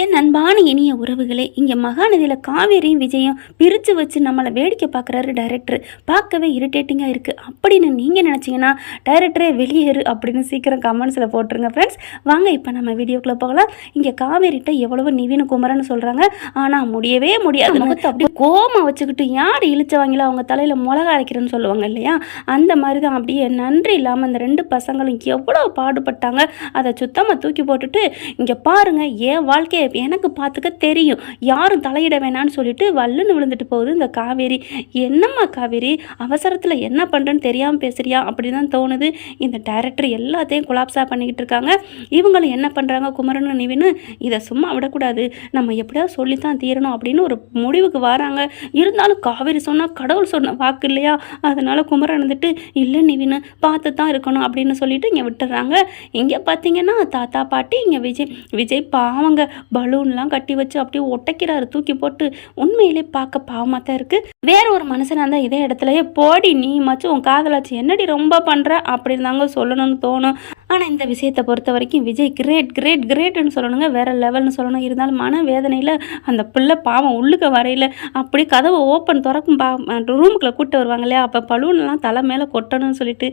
என் அன்பான இனிய உறவுகளே இங்கே மகாநதியில் காவேரியும் விஜயும் பிரித்து வச்சு நம்மளை வேடிக்கை பார்க்குறாரு டைரக்டர் பார்க்கவே இரிட்டேட்டிங்காக இருக்குது அப்படின்னு நீங்கள் நினச்சிங்கன்னா டைரக்டரே வெளியேறு அப்படின்னு சீக்கிரம் கமெண்ட்ஸில் போட்டுருங்க ஃப்ரெண்ட்ஸ் வாங்க இப்போ நம்ம வீடியோக்குள்ளே போகலாம். இங்கே காவேரிட்ட எவ்வளவு நிவீன குமரன்னு சொல்கிறாங்க ஆனால் முடியவே முடியாது. முகத்தை அப்படியே கோமா வச்சுக்கிட்டு யார் இழிச்சவாங்களோ அவங்க தலையில் மிளகா அரைக்கிறேன்னு சொல்லுவாங்க இல்லையா? அந்த மாதிரி தான் அப்படியே நன்றி இல்லாமல் அந்த ரெண்டு பசங்களும் எவ்வளோ பாடுபட்டாங்க. அதை சுத்தமாக தூக்கி போட்டுட்டு இங்கே பாருங்க என் வாழ்க்கையை எனக்கு பார்த்துக்க தெரியும். யாரும் தலையிட வேணாம்னு சொல்லிட்டு வல்லுன்னு விழுந்துட்டு போகுது இந்த காவேரி. என்னம்மா காவேரி? அவசரத்தில் என்ன பண்ணுறேன்னு தெரியாமல் பேசுறியா? அப்படி தான் தோணுது. இந்த டைரக்டர் எல்லாத்தையும் குலாப்ஸாக பண்ணிக்கிட்டு இருக்காங்க. இவங்களும் என்ன பண்ணுறாங்க குமரன் நிவின்னு இதை சும்மா விடக்கூடாது. நம்ம எப்படியாவது சொல்லித்தான் தீரணும் அப்படின்னு ஒரு முடிவுக்கு வராங்க. இருந்தாலும் காவேரி சொன்னால் கடவுள் சொன்ன வாக்கு இல்லையா? அதனால் குமரன் வந்துட்டு இல்லை நிவின்னு பார்த்து தான் இருக்கணும் அப்படின்னு சொல்லிட்டு இங்கே விட்டுறாங்க. இங்கே பார்த்தீங்கன்னா தாத்தா பாட்டி இங்கே விஜய். விஜய் பாவங்க. பலூன்லாம் கட்டி வச்சு அப்படியே ஒட்டைக்கிறாரு. தூக்கி போட்டு உண்மையிலே பார்க்க பாவமாக தான் இருக்குது வேற ஒரு மனுஷனாக இருந்தால் இதே இடத்துலயே போடி நீ மச்சும் உன் காதலாச்சு என்னடி ரொம்ப பண்ணுற அப்படின்னு தாங்க சொல்லணும்னு தோணும். ஆனால் இந்த விஷயத்தை பொறுத்த வரைக்கும் விஜய் கிரேட் கிரேட் கிரேட்னு சொல்லணுங்க. வேறு லெவல்னு சொல்லணும். இருந்தாலும் மன வேதனையில் அந்த பிள்ளை பாவம் உள்ளுக்க வரையில் அப்படி கதவை ஓப்பன் திறக்கும் பா ரூமுக்குள்ளே கூப்பிட்டு வருவாங்க இல்லையா? அப்போ பலூன்லாம் தலை மேலே கொட்டணும்னு சொல்லிட்டு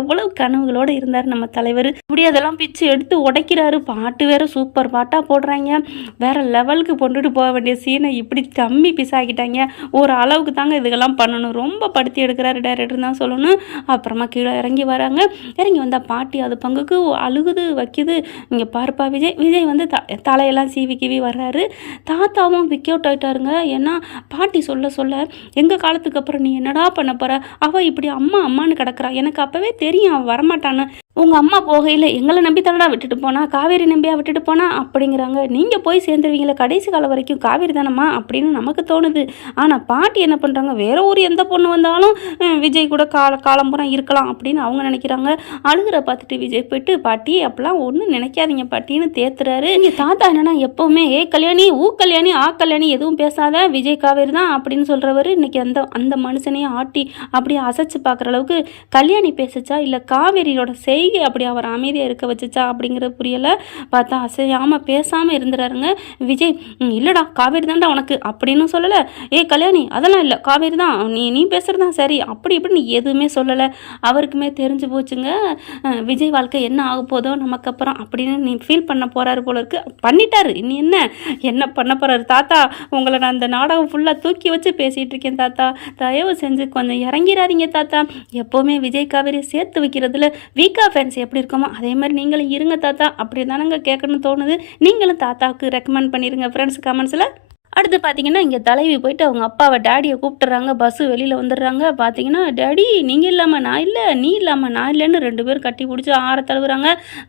எவ்வளவு கனவுகளோடு இருந்தார் நம்ம தலைவர். இப்படி அதெல்லாம் பிச்சு எடுத்து உடைக்கிறாரு. பாட்டு வேற சூப்பர் பாட்டாக போடுறாங்க. வேறு லெவலுக்கு கொண்டுட்டு போக வேண்டிய சீனை இப்படி கம்மி பீஸ் ஒரு அளவுக்கு தாங்க இதுக்கெல்லாம் பண்ணணும். ரொம்ப படுத்தி எடுக்கிறாரு டேரக்டர் தான் சொல்லணும். அப்புறமா கீழே இறங்கி வராங்க. இறங்கி வந்தால் பாட்டி அது பங்கு அவங்களுக்கு அழுகுது வைக்குது. இங்கே பாருப்பா விஜய் விஜய் வந்து த தலையெல்லாம் சீவி கிவி வர்றாரு. தாத்தாவும் விக் அவுட் ஆயிட்டாருங்க. ஏன்னா பாட்டி சொல்ல சொல்ல எங்கள் காலத்துக்கு அப்புறம் நீ என்னடா பண்ண போகிற அவள் இப்படி அம்மா அம்மான்னு கிடக்குறா. எனக்கு அப்போவே தெரியும் அவள் வரமாட்டான்னு. உங்கள் அம்மா போகையில் எங்களை நம்பி தானடா விட்டுட்டு போனா காவேரி நம்பியாக விட்டுட்டு போனா? அப்படிங்கிறாங்க. நீங்கள் போய் சேர்ந்துருவீங்களே கடைசி காலம் வரைக்கும் காவேரி தானம்மா அப்படின்னு நமக்கு தோணுது. ஆனால் பாட்டி என்ன பண்ணுறாங்க வேற ஒரு எந்த பொண்ணு வந்தாலும் விஜய் கூட கால காலம்புறம் இருக்கலாம் அப்படின்னு அவங்க நினைக்கிறாங்க. அழுகிற பார்த்துட்டு விஜய் போயிட்டு பாட்டி அப்பெல்லாம் ஒன்றும் நினைக்காதீங்க பாட்டின்னு தேத்துறாரு. இங்கே தாத்தா என்னன்னா எப்போவுமே ஏ கல்யாணி ஊ கல்யாணி ஆ கல்யாணி எதுவும் பேசாத விஜய் காவேரி தான் அப்படின்னு சொல்கிறவர் இன்னைக்கு அந்த அந்த மனுஷனையும் ஆட்டி அப்படியே அசைச்சு பார்க்குற அளவுக்கு கல்யாணி பேசுச்சா? இல்லை காவேரியோட செய்கை அப்படி அவர் அமைதியாக இருக்க வச்சுச்சா அப்படிங்கிற புரியலை. பார்த்தா அசையாமல் பேசாமல் இருந்துறாருங்க. விஜய் இல்லைடா காவேரி தான்டா உனக்கு அப்படின்னு சொல்லலை. ஏ கல்யாணி அதெல்லாம் இல்லை காவேரி தான். நீ நீ பேசுகிறது தான் சரி. அப்படி இப்படி நீ எதுவுமே சொல்லலை. அவருக்குமே தெரிஞ்சு போச்சுங்க. விஜய் வாழ்க்கை என்ன ஆக போதோ நமக்கு அப்புறம் அப்படின்னு நீ ஃபீல் பண்ண போகிறாரு போல இருக்கு. பண்ணிட்டாரு. இனி என்ன? என்ன பண்ண போகிறாரு தாத்தா உங்களை நான் அந்த நாடகம் ஃபுல்லாக தூக்கி வச்சு பேசிகிட்டு இருக்கேன் தாத்தா. தயவு செஞ்சு கொஞ்சம் இறங்கிடாதீங்க தாத்தா. எப்போவுமே விஜய் காவேரி சேர்த்து வைக்கிறதுல வீக்கா ஃப்ரெண்ட்ஸ் எப்படி இருக்கோமோ அதே மாதிரி நீங்களும் இருங்க தாத்தா. அப்படி தானங்க கேட்கணும்னு தோணுது. நீங்களும் தாத்தாவுக்கு ரெக்கமெண்ட் பண்ணிடுங்க ஃப்ரெண்ட்ஸ் கமெண்ட்ஸில் அடுத்து பார்த்தீங்கன்னா இங்கே தலைவி போயிட்டு அவங்க அப்பாவை டேடியை கூப்பிட்டுறாங்க பஸ்ஸு வெளியில் வந்துடுறாங்க. பார்த்தீங்கன்னா டேடி நீங்கள் இல்லாமல் நான் இல்லை நீ இல்லாமல் நான் இல்லைன்னு ரெண்டு பேரும் கட்டி பிடிச்சி ஆற தழுவுறாங்க.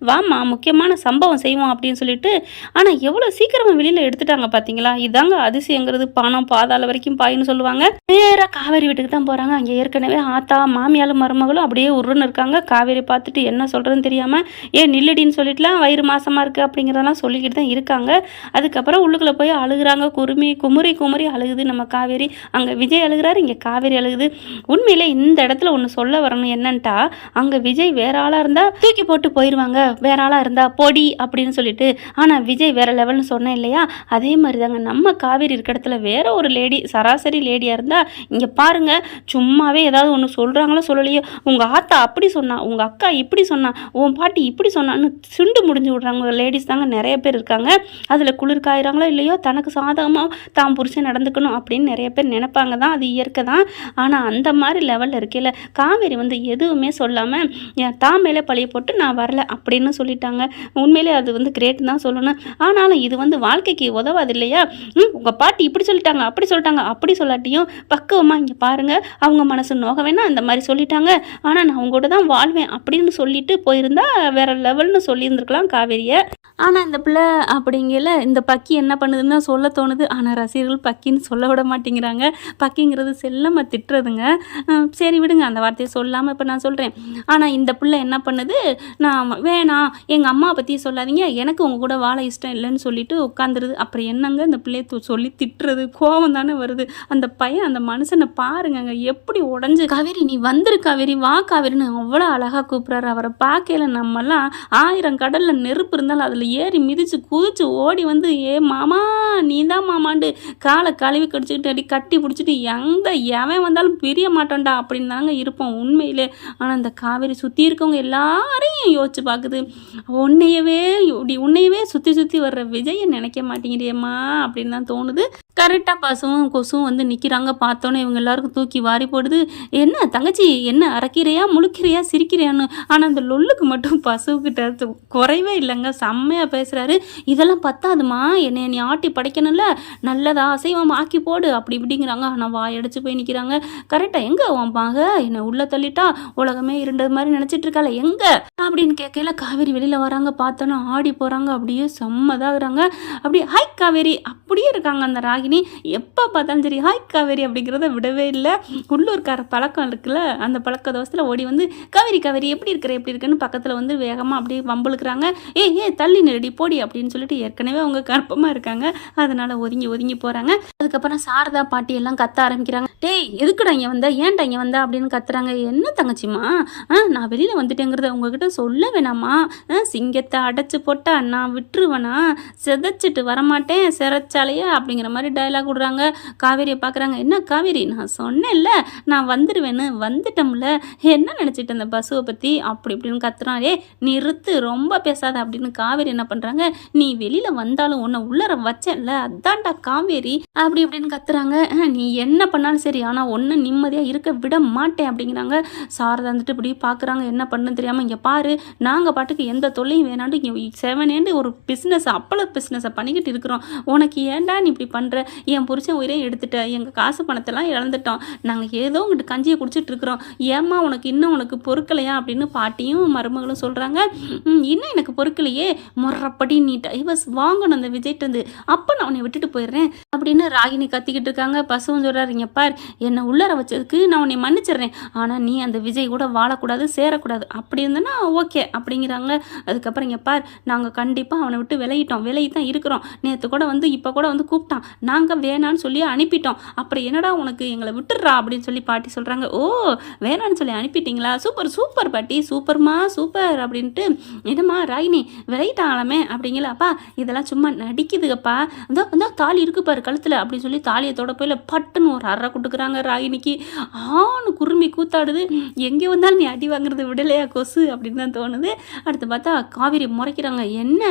வாமா முக்கியமான சம்பவம் செய்வோம் அப்படின்னு சொல்லிட்டு ஆனால் எவ்வளோ சீக்கிரமாக வெளியில் எடுத்துட்டாங்க பார்த்தீங்களா இதாங்க அதிசயங்கிறது. பணம் பாதாள வரைக்கும் பாயின்னு சொல்லுவாங்க. நேராக காவேரி வீட்டுக்கு தான் போகிறாங்க அங்கே ஏற்கனவே ஆத்தா மாமியாலும் மருமகளும் அப்படியே உருன்னு இருக்காங்க. காவேரி பார்த்துட்டு என்ன சொல்கிறதுன்னு தெரியாமல் ஏன் நில்லுடின்னு சொல்லிட்டுலாம் வயிறு மாசமாக இருக்குது அப்படிங்கிறதெல்லாம் சொல்லிக்கிட்டு தான் இருக்காங்க. அதுக்கப்புறம் உள்ளுக்குள்ளே போய் அழுகுறாங்க குருமி குமுறி குமுறி அழுகுது. நம்ம காவேரி அங்கே விஜய் அழுகுறாரு இங்கே காவேரி அழுகுது. உண்மையில் இந்த இடத்துல ஒன்று சொல்ல வரணும் என்னன்ட்டா அங்கே விஜய் வேற ஆளாக இருந்தால் தூக்கி போட்டு போயிடுவாங்க வேற ஆளாக இருந்தால் பொடி அப்படின்னு சொல்லிட்டு. ஆனால் விஜய் வேற லெவல்னு சொன்னேன் இல்லையா? அதே மாதிரி தாங்க நம்ம காவேரி இருக்க இடத்துல வேற ஒரு லேடி சராசரி லேடியாக இருந்தால் இங்கே பாருங்க சும்மாவே ஏதாவது ஒன்று சொல்கிறாங்களோ சொல்லலையோ உங்கள் ஆத்தா அப்படி சொன்னா உங்கள் அக்கா இப்படி சொன்னா உன் பாட்டி இப்படி சொன்னான்னு சுண்டு முடிஞ்சு விடுறாங்க. லேடிஸ் தாங்க நிறைய பேர் இருக்காங்க. அதில் குளிர் காயிறாங்களோ இல்லையோ தனக்கு சாதகமாக தான் புருஷன் நடந்துக்கணும் அப்படின்னு நிறைய பேர் நினைப்பாங்க தான். அது இயற்கை தான். ஆனால் அந்த மாதிரி லெவலில் இருக்கையில் காவேரி வந்து எதுவுமே சொல்லாமல் தான் மேலே பழைய போட்டு நான் வரல அப்படின்னு சொல்லிட்டாங்க. உண்மையிலே அது வந்து கிரேட் தான் சொல்லணும். ஆனாலும் இது வந்து வாழ்க்கைக்கு உதவாது இல்லையா? ம் உங்கள் பாட்டி இப்படி சொல்லிட்டாங்க அப்படி சொல்லிட்டாங்க அப்படி சொல்லாட்டியும் பக்குவமாக இங்கே பாருங்கள் அவங்க மனசு நோக வேணா அந்த மாதிரி சொல்லிட்டாங்க. ஆனால் நான் உங்களோட தான் வாழ்வேன் அப்படின்னு சொல்லிட்டு போயிருந்தா வேற லெவல்னு சொல்லியிருந்திருக்கலாம் காவேரியை. ஆனால் இந்த பிள்ளை அப்படிங்கல இந்த பக்கி என்ன பண்ணுதுன்னு தான் சொல்ல தோணுது. ஆனால் ரசிகர்கள் பக்கின்னு சொல்ல விட மாட்டேங்கிறாங்க. பக்கிங்கிறது செல்லமாக திட்டுறதுங்க. சரி விடுங்க அந்த வார்த்தையை சொல்லாமல் இப்போ நான் சொல்கிறேன் ஆனால் இந்த பிள்ளை என்ன பண்ணுது? நான் வேணாம் எங்கள் அம்மா பற்றி சொல்லாதீங்க. எனக்கு உங்கள் கூட வாழ இஷ்டம் இல்லைன்னு சொல்லிட்டு உட்காந்துருது அப்புறம் என்னங்க இந்த பிள்ளைய சொல்லி திட்டுறது? கோவம் தானே வருது. அந்த பையன் அந்த மனுஷனை பாருங்கங்க. எப்படி உடஞ்சு காவேரி நீ வந்துரு காவேரி வா காவேரின்னு அவ்வளோ அழகாக கூப்பிட்றாரு. அவரை பார்க்கல நம்மலாம் ஆயிரம் கடலில் நெருப்பு இருந்தாலும் அதில் ஏறி மிதித்து குதித்து ஓடி வந்து ஏ மாமா நீ தான் மாமாண்டு காலை கழுவி கடிச்சிக்கிட்டு அடி கட்டி பிடிச்சிட்டு எந்த எவன் வந்தாலும் பிரிய மாட்டோண்டா அப்படின்னு தாங்க இருப்போம் உண்மையிலே. ஆனால் இந்த காவேரி சுற்றி இருக்கவங்க எல்லாரையும் யோசிச்சு பார்க்குது உன்னையவே இப்படி உன்னையவே சுற்றி சுற்றி வர்ற விஜயை நினைக்க மாட்டேங்கிறியம்மா அப்படின்னு தான் தோணுது. கரெக்டாக பசுவும் கொசுவும் வந்து நிற்கிறாங்க பார்த்தோன்னே இவங்க எல்லாருக்கும் தூக்கி வாரி போடுது. என்ன தங்கச்சி என்ன அரைக்கிறையா முழுக்கிறையா சிரிக்கிறையான்னு? ஆனால் அந்த லொல்லுக்கு மட்டும் பசுக்கிட்ட குறைவே இல்லைங்க. செம்மையாக பேசுகிறாரு இதெல்லாம் பத்தாதுமா என்னை நீ ஆட்டி படைக்கணும்ல. நல்லதா அசைவம் ஆக்கி போடு. அப்படி இப்படிங்கிறாங்க. ஆனால் வாயடிச்சு போய் நிற்கிறாங்க கரெக்டாக எங்கே வாம்பாங்க என்னை உள்ளே தள்ளிட்டா? உலகமே இருண்டது மாதிரி நினச்சிட்டு இருக்கால எங்கே? அப்படின்னு கேட்கல காவேரி வெளியில் வராங்க. பார்த்தோன்னா ஆடி போகிறாங்க அப்படியே செம்மதாகிறாங்க. அப்படியே ஹாய் காவேரி. அப்படியே இருக்காங்க அந்த ராகினி எப்போ பார்த்தாலும் சரி ஹாய் காவேரி அப்படிங்கிறத விடவே இல்லை. உள்ளூர்கார பழக்கம் இருக்குல்ல அந்த பழக்க தோசத்தில் ஓடி வந்து காவேரி காவேரி எப்படி இருக்கிற எப்படி இருக்குன்னு பக்கத்தில் வந்து வேகமாக அப்படியே வம்பளுக்குறாங்க ஏ ஏ தள்ளி நிரடி போடி அப்படின்னு சொல்லிட்டு ஏற்கனவே அவங்க கற்பமாக இருக்காங்க. அதனால் ஒதுங்கி ஒதுங்கி போகிறாங்க அதுக்கப்புறம் சாரதா பாட்டி எல்லாம் கத்த ஆரம்பிக்கிறாங்க. டேய் எதுக்குடா இங்கே வந்தா? ஏன்டா இங்கே வந்தா? அப்படின்னு கத்துறாங்க. என்ன தங்கச்சிம்மா? ஆ நான் வெளியில் வந்துட்டேங்கிறத உங்ககிட்ட சொல்ல வேணாமா? சிங்கத்தை அடைச்சு போட்டா நான் விட்டுருவேனா? செதைச்சிட்டு வரமாட்டேன் சிறைச்சாலையா? அப்படிங்கிற மாதிரி டயலாக் விடுறாங்க. காவேரியை பார்க்குறாங்க என்ன காவேரி நான் சொன்னேன்ல நான் வந்துடுவேன்னு வந்துட்டோம்ல என்ன நினச்சிட்டு அந்த பசுவை பற்றி அப்படி இப்படின்னு கத்துறாரே நிறுத்து ரொம்ப பேசாத அப்படின்னு காவேரி என்ன பண்ணுறாங்க நீ வெளியில் வந்தாலும் உன்னை உள்ளர வச்சல அதான்டா காவேரி அப்படி இப்படின்னு கத்துறாங்க. நீ என்ன பண்ணாலும் சரி ஆனால் ஒன்று நிம்மதியாக இருக்க விட மாட்டேன் அப்படிங்கிறாங்க. சாரதா வந்துட்டு இப்படி பார்க்குறாங்க. என்ன பண்ணுன்னு தெரியாமல் இங்கே பாரு நாங்கள் பாட்டுக்கு எந்த தொல்லையும் வேணாண்டு இங்கே செவனேண்டு ஒரு பிஸ்னஸ் அப்பள பிஸ்னஸை பண்ணிக்கிட்டு இருக்கிறோம். உனக்கு ஏன்டா நீ இப்படி பண்ணுற என் புருஷன் உயிரையும் எடுத்துட்ட எங்கள் காசு பணத்தெல்லாம் இழந்துட்டோம் நாங்கள் ஏதோ உங்கள்கிட்ட கஞ்சியை குடிச்சிட்டு இருக்கிறோம். ஏம்மா உனக்கு இன்னும் உனக்கு பொறுக்கலையா அப்படின்னு பாட்டியும் மருமகளும் சொல்கிறாங்க இன்னும் எனக்கு பொறுக்கலையே. முறப்படி நீட்டா இவஸ் வாங்கணும் அந்த விஜய்ட்டு அப்போ நான் உன்னை விட்டுட்டு போயிடுறேன் அப்படின்னு ராகினி கத்திக்கிட்டு இருக்காங்க. பசுவும் சொல்கிறாரு இங்க பார் என்னை உள்ளர வச்சதுக்கு நான் உன்னை மன்னிச்சிடுறேன். ஆனால் நீ அந்த விஜய் கூட வாழக்கூடாது சேரக்கூடாது. அப்படி இருந்தனா ஓகே அப்படிங்கிறாங்க. அதுக்கப்புறம் இங்கே பார் நாங்கள் கண்டிப்பாக அவனை விட்டு விலகிட்டோம். விலகி தான் இருக்கிறோம். நேற்று கூட வந்து இப்போ கூட வந்து கூப்பிட்டான். நாங்கள் வேணான்னு சொல்லி அனுப்பிட்டோம். அப்புறம் என்னடா உனக்கு எங்களை விட்டுடுறா அப்படின்னு சொல்லி பாட்டி சொல்கிறாங்க ஓ வேணான்னு சொல்லி அனுப்பிட்டீங்களா? சூப்பர் சூப்பர் பாட்டி. சூப்பர்மா சூப்பர் அப்படின்ட்டு என்னம்மா ராகினி விலகிட்டாங்களாமே அப்படிங்களாப்பா இதெல்லாம் சும்மா நடிக்குதுங்கப்பா இதோ இதோ தாலி இருக்கு பாரு கழுத்தில் அப்படின்னு சொல்லி தாலியை போயில பட்டுன்னு ஒரு அறை கொடுக்குறாங்க ராகினிக்கு. ஆணு குருமி கூத்தாடுது. எங்கே வந்தாலும் நீ அடி வாங்குறது விடலையா கொசு? அப்படின்னு தான் தோணுது. அடுத்து பார்த்தா காவிரி முறைக்கிறாங்க. என்ன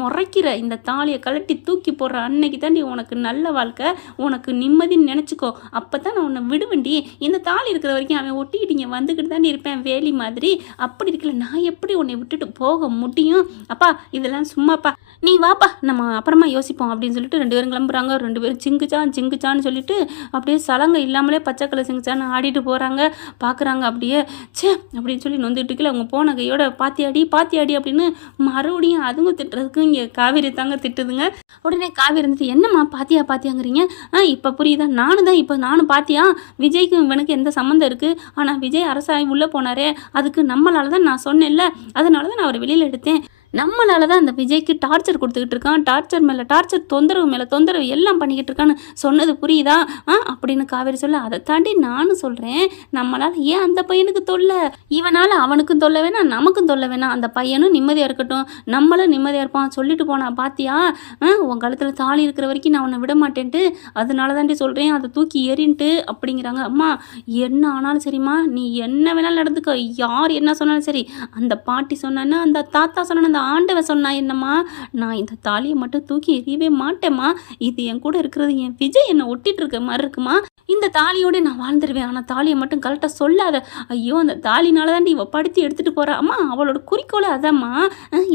முறைக்கிற? இந்த தாலியை கழட்டி தூக்கி போடுற அன்னைக்கு தாண்டி உனக்கு நல்ல வாழ்க்கை உனக்கு நிம்மதின்னு நினச்சிக்கோ. அப்போ தான் நான் உன்னை விடுவேண்டி இந்த தாலி இருக்கிற வரைக்கும் அவன் ஒட்டிக்கிட்டு இங்கே வந்துக்கிட்டு தாண்டி இருப்பேன் வேலி மாதிரி. அப்படி இருக்கல நான் எப்படி உன்னை விட்டுட்டு போக முடியும்? அப்பா இதெல்லாம் சும்மாப்பா. நீ வாப்பா நம்ம அப்புறமா யோசிப்போம் அப்படின்னு சொல்லிட்டு ரெண்டு பேரும் கிளம்புறாங்க. ரெண்டு பேரும் சிங்குச்சான் சிங்குச்சான்னு சொல்லிட்டு அப்படியே சலங்கை இல்லாமலே பச்சை கலர் சிங்குச்சான்னு ஆடிட்டு போகிறாங்க பார்க்குறாங்க அப்படியே ச்சே அப்படின்னு சொல்லி நொந்துட்டு இருக்கல அவங்க போன கையோட பாத்தியாடி பாத்தியாடி அப்படின்னு மறுபடியும் அதுங்க திட்டுறதுக்கு இங்கே காவேரி தாங்க திட்டுதுங்க. உடனே காவேரி இருந்துட்டு என்னம்மா பாத்தியா பார்த்தியாங்கிறீங்க ஆ இப்போ புரியுதா? நானும் தான் இப்போ நானும் பார்த்தியா விஜய்க்கும் இவனுக்கு எந்த சம்மந்தம் இருக்குது ஆனால் விஜய் அரசாய் உள்ளே போனாரே அதுக்கு நம்மளால தான் நான் சொன்னேன்ல. அதனால தான் நான் அவரை வெளியில் எடுத்தேன். நம்மளால தான் அந்த விஜய்க்கு டார்ச்சர் கொடுத்துக்கிட்டு இருக்கான். டார்ச்சர் மேலே டார்ச்சர் தொந்தரவு மேலே தொந்தரவு எல்லாம் பண்ணிக்கிட்டு இருக்கான்னு சொன்னது புரியுதா? ஆ அப்படின்னு காவேரி சொல்ல அதை தாண்டி நானும் சொல்கிறேன் நம்மளால் ஏன் அந்த பையனுக்கு தொல்லை? இவனால் அவனுக்கும் தொல்லை வேணாம் நமக்கும் தொல்லை வேணாம் அந்த பையனும் நிம்மதியாக இருக்கட்டும். நம்மளும் நிம்மதியாக இருப்பான் சொல்லிட்டு போனா பாத்தியா? ஆ உன் கழுத்தில் தாலி இருக்கிற வரைக்கும் நான் உன்னை விட மாட்டேன்ட்டு. அதனால தாண்டி சொல்கிறேன் அதை தூக்கி எறின்ட்டு அப்படிங்கிறாங்க. அம்மா என்ன ஆனாலும் சரிம்மா. நீ என்ன வேணாலும் நடந்துக்கோ. யார் என்ன சொன்னாலும் சரி. அந்த பாட்டி சொன்னான்னா அந்த தாத்தா சொன்ன அந்த ஆண்டவன் சொன்னா என்னம்மா? நான் இந்த தாலியை மட்டும் தூக்கி எறியவே மாட்டேம்மா. இது என் கூட இருக்கிறது என் விஜய் என்னை ஒட்டிட்டு இருக்க மாதிரி இருக்குமா? இந்த தாலியோட நான் வாழ்ந்துருவேன். ஆனால் தாலியை மட்டும் கரெக்டாக சொல்லாத. ஐயோ அந்த தாலினால தான் இவ படுத்தி எடுத்துட்டு போறா. அம்மா அவளோட குறிக்கோளே அதாம்மா.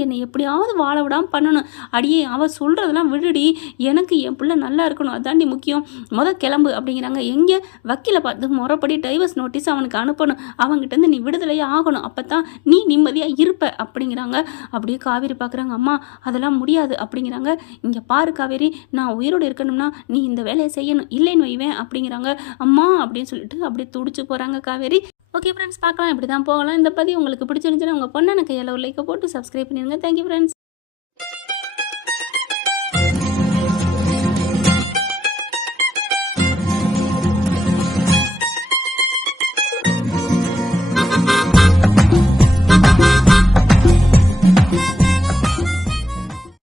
என்னை எப்படியாவது வாழ விடாம பண்ணணும். அடியே அவ சொல்றதெல்லாம் விடுடி. எனக்கு என் பிள்ளை நல்லா இருக்கணும். அதாண்டி முக்கியம். முத கிளம்பு அப்படிங்கிறாங்க. எங்கே? வக்கீலை பார்த்து முறைப்படி டைவர்ஸ் நோட்டீஸ் அவனுக்கு அனுப்பணும். அவங்ககிட்ட இருந்து நீ விடுதலையே ஆகணும். அப்போ தான் நீ நிம்மதியாக இருப்ப அப்படிங்கிறாங்க. அப்படி அப்படியே காவேரி பார்க்குறாங்க அம்மா அதெல்லாம் முடியாது அப்படிங்கிறாங்க. இங்கே பாரு காவேரி நான் உயிரோடு இருக்கணும்னா நீ இந்த வேலையை செய்யணும். இல்லைன்னு வைவேன் அப்படிங்கிறாங்க. அம்மா அப்படின்னு சொல்லிட்டு அப்படியே துடிச்சு போகிறாங்க காவேரி. ஓகே ஃப்ரெண்ட்ஸ் பார்க்கலாம். இப்படி தான் போகலாம். இந்த பதிவு உங்களுக்கு பிடிச்சிருந்துச்சுன்னா உங்கள் பொண்ணான கையால் ஒரு லைக்கை போட்டு சப்ஸ்கிரைப் பண்ணிடுங்க. Thank you friends